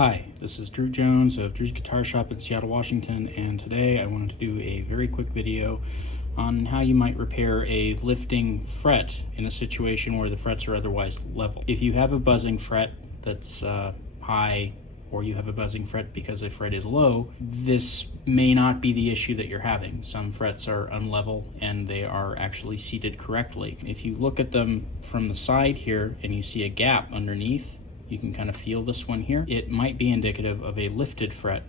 Hi, this is Drew Jones of Drew's Guitar Shop in Seattle, Washington, and today I wanted to do a very quick video on how you might repair a lifting fret in a situation where the frets are otherwise level. If you have a buzzing fret that's high, or you have a buzzing fret because a fret is low, this may not be the issue that you're having. Some frets are unlevel and they are actually seated correctly. If you look at them from the side here and you see a gap underneath, you can kind of feel this one here. It might be indicative of a lifted fret,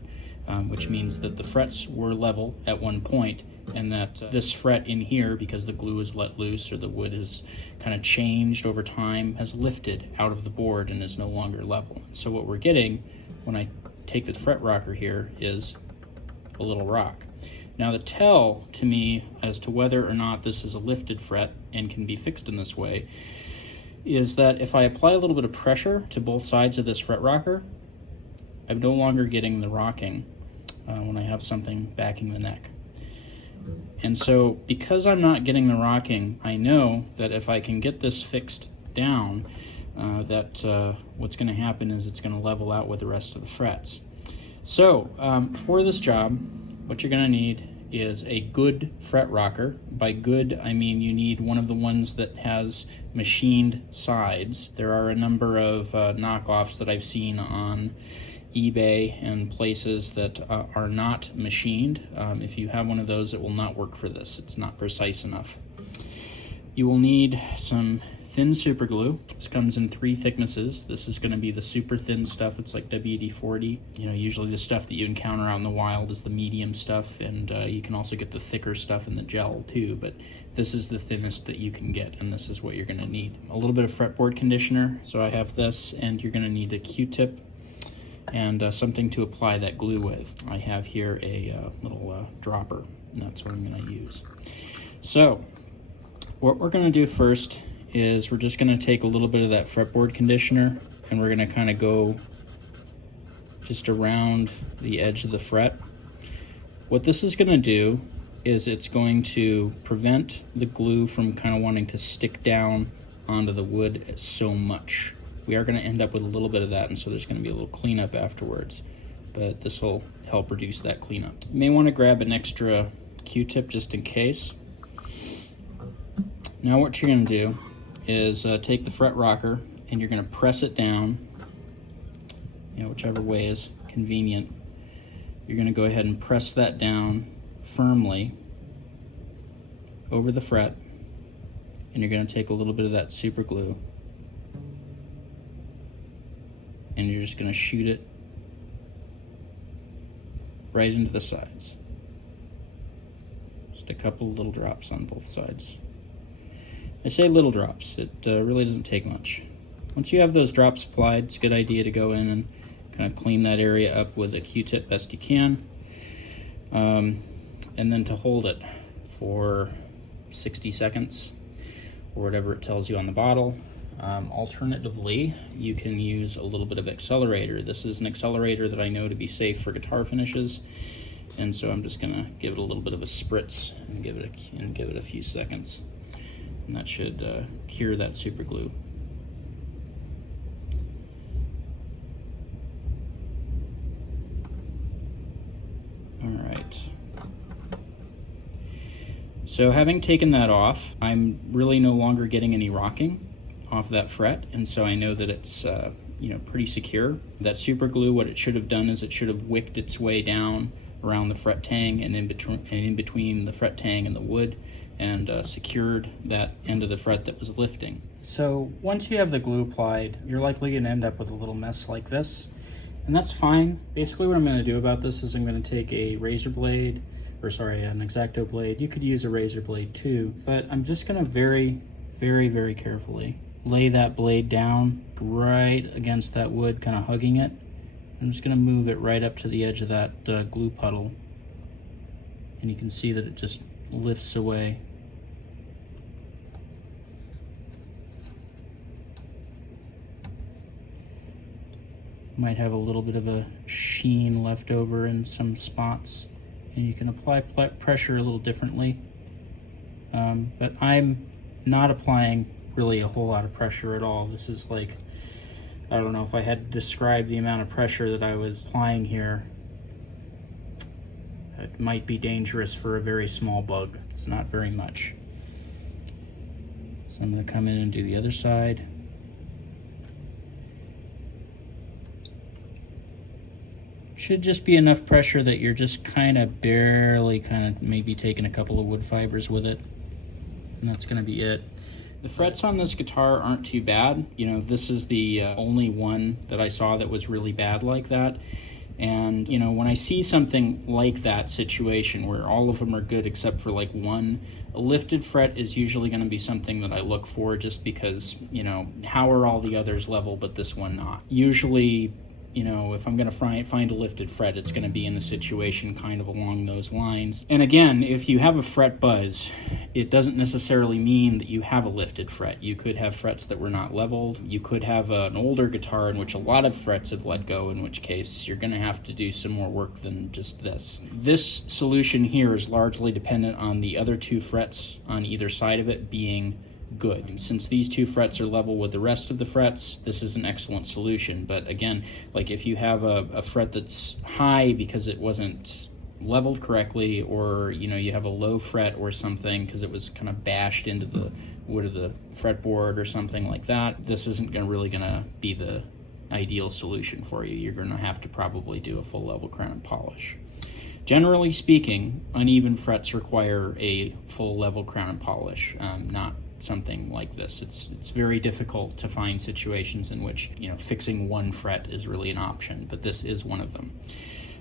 which means that the frets were level at one point, and that this fret in here, because the glue is let loose or the wood is kind of changed over time, has lifted out of the board and is no longer level. So what we're getting when I take the fret rocker here is a little rock. Now the tell to me as to whether or not this is a lifted fret and can be fixed in this way is that if I apply a little bit of pressure to both sides of this fret rocker, I'm no longer getting the rocking when I have something backing the neck. And so because I'm not getting the rocking, I know that if I can get this fixed down, what's going to happen is it's going to level out with the rest of the frets. So for this job, what you're going to need is a good fret rocker. By good, I mean you need one of the ones that has machined sides. There are a number of knockoffs that I've seen on eBay and places that are not machined. If you have one of those, it will not work for this. It's not precise enough. You will need some thin super glue. This comes in 3 thicknesses. This is going to be the super thin stuff. It's like WD-40. You know, usually the stuff that you encounter out in the wild is the medium stuff, and you can also get the thicker stuff in the gel too, but this is the thinnest that you can get, and this is what you're going to need. A little bit of fretboard conditioner. So I have this, and you're going to need a Q-tip and something to apply that glue with. I have here a little dropper, and that's what I'm going to use. So what we're going to do first is we're just going to take a little bit of that fretboard conditioner and we're going to kind of go just around the edge of the fret. What this is going to do is it's going to prevent the glue from kind of wanting to stick down onto the wood so much. We are going to end up with a little bit of that, and so there's going to be a little cleanup afterwards, but this will help reduce that cleanup. You may want to grab an extra Q-tip just in case. Now what you're going to do is take the fret rocker and you're going to press it down, you know, whichever way is convenient. You're going to go ahead and press that down firmly over the fret, and you're going to take a little bit of that super glue and you're just going to shoot it right into the sides. Just a couple little drops on both sides. I say little drops, it really doesn't take much. Once you have those drops applied, it's a good idea to go in and kind of clean that area up with a Q-tip best you can. And then to hold it for 60 seconds, or whatever it tells you on the bottle. Alternatively, you can use a little bit of accelerator. This is an accelerator that I know to be safe for guitar finishes, and so I'm just gonna give it a little bit of a spritz and give it a few seconds. And that should cure that super glue. All right. So having taken that off, I'm really no longer getting any rocking off that fret, and so I know that it's pretty secure. That super glue, what it should have done is it should have wicked its way down around the fret tang and in between the fret tang and the wood, and secured that end of the fret that was lifting. So once you have the glue applied, you're likely going to end up with a little mess like this, and that's fine. Basically what I'm going to do about this is I'm going to take a razor blade, an X-Acto blade. You could use a razor blade too, but I'm just going to very, very, very carefully lay that blade down right against that wood, kind of hugging it. I'm just going to move it right up to the edge of that glue puddle, and you can see that it just lifts away. Might have a little bit of a sheen left over in some spots, and you can apply pressure a little differently. But I'm not applying really a whole lot of pressure at all. This is like I don't know if I had to describe the amount of pressure that I was applying here. It might be dangerous for a very small bug. It's not very much. So I'm going to come in and do the other side. Should just be enough pressure that you're just kind of barely maybe taking a couple of wood fibers with it. And that's going to be it. The frets on this guitar aren't too bad. You know, this is the only one that I saw that was really bad like that. And, you know, when I see something like that situation where all of them are good except for like one, a lifted fret is usually going to be something that I look for just because, you know, how are all the others level but this one not? Usually, you know, if I'm going to find a lifted fret, it's going to be in a situation kind of along those lines. And again, if you have a fret buzz, it doesn't necessarily mean that you have a lifted fret. You could have frets that were not leveled. You could have an older guitar in which a lot of frets have let go, in which case you're going to have to do some more work than just this. This solution here is largely dependent on the other two frets on either side of it being good. Since these two frets are level with the rest of the frets, this is an excellent solution. But again, like if you have a fret that's high because it wasn't leveled correctly, or you know, you have a low fret or something because it was kind of bashed into the wood of the fretboard or something like that, this isn't really gonna be the ideal solution for you. You're gonna have to probably do a full level crown and polish. Generally speaking, uneven frets require a full level crown and polish, not something like this. It's very difficult to find situations in which, you know, fixing one fret is really an option, but this is one of them.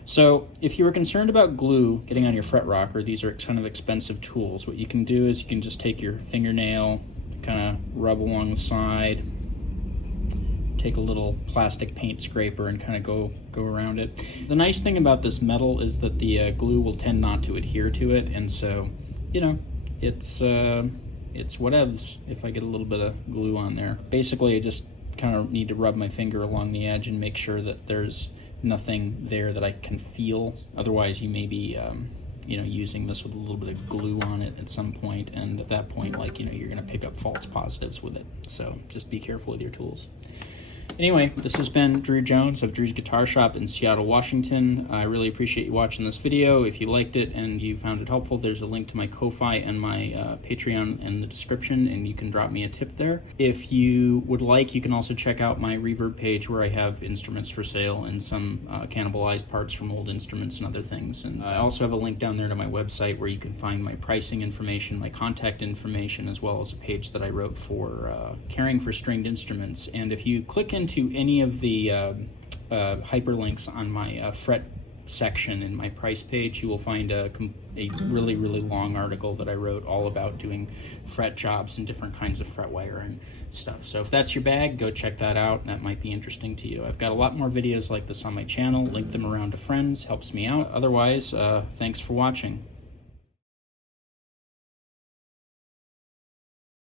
So if you were concerned about glue getting on your fret rocker, these are kind of expensive tools. What you can do is you can just take your fingernail, kind of rub along the side, take a little plastic paint scraper and kind of go around it. The nice thing about this metal is that the glue will tend not to adhere to it, and so, you know, it's whatevs if I get a little bit of glue on there. Basically, I just kind of need to rub my finger along the edge and make sure that there's nothing there that I can feel. Otherwise, you may be you know, using this with a little bit of glue on it at some point, and at that point, like, you know, you're going to pick up false positives with it. So just be careful with your tools. Anyway, this has been Drew Jones of Drew's Guitar Shop in Seattle, Washington. I really appreciate you watching this video. If you liked it and you found it helpful, there's a link to my Ko-Fi and my Patreon in the description, and you can drop me a tip there. If you would like, you can also check out my Reverb page where I have instruments for sale and some cannibalized parts from old instruments and other things. And I also have a link down there to my website where you can find my pricing information, my contact information, as well as a page that I wrote for caring for stringed instruments. And if you click into any of the hyperlinks on my fret section in my price page, you will find a really, really long article that I wrote all about doing fret jobs and different kinds of fret wire and stuff. So if that's your bag, go check that out. That might be interesting to you. I've got a lot more videos like this on my channel. Link them around to friends, helps me out. Otherwise, thanks for watching.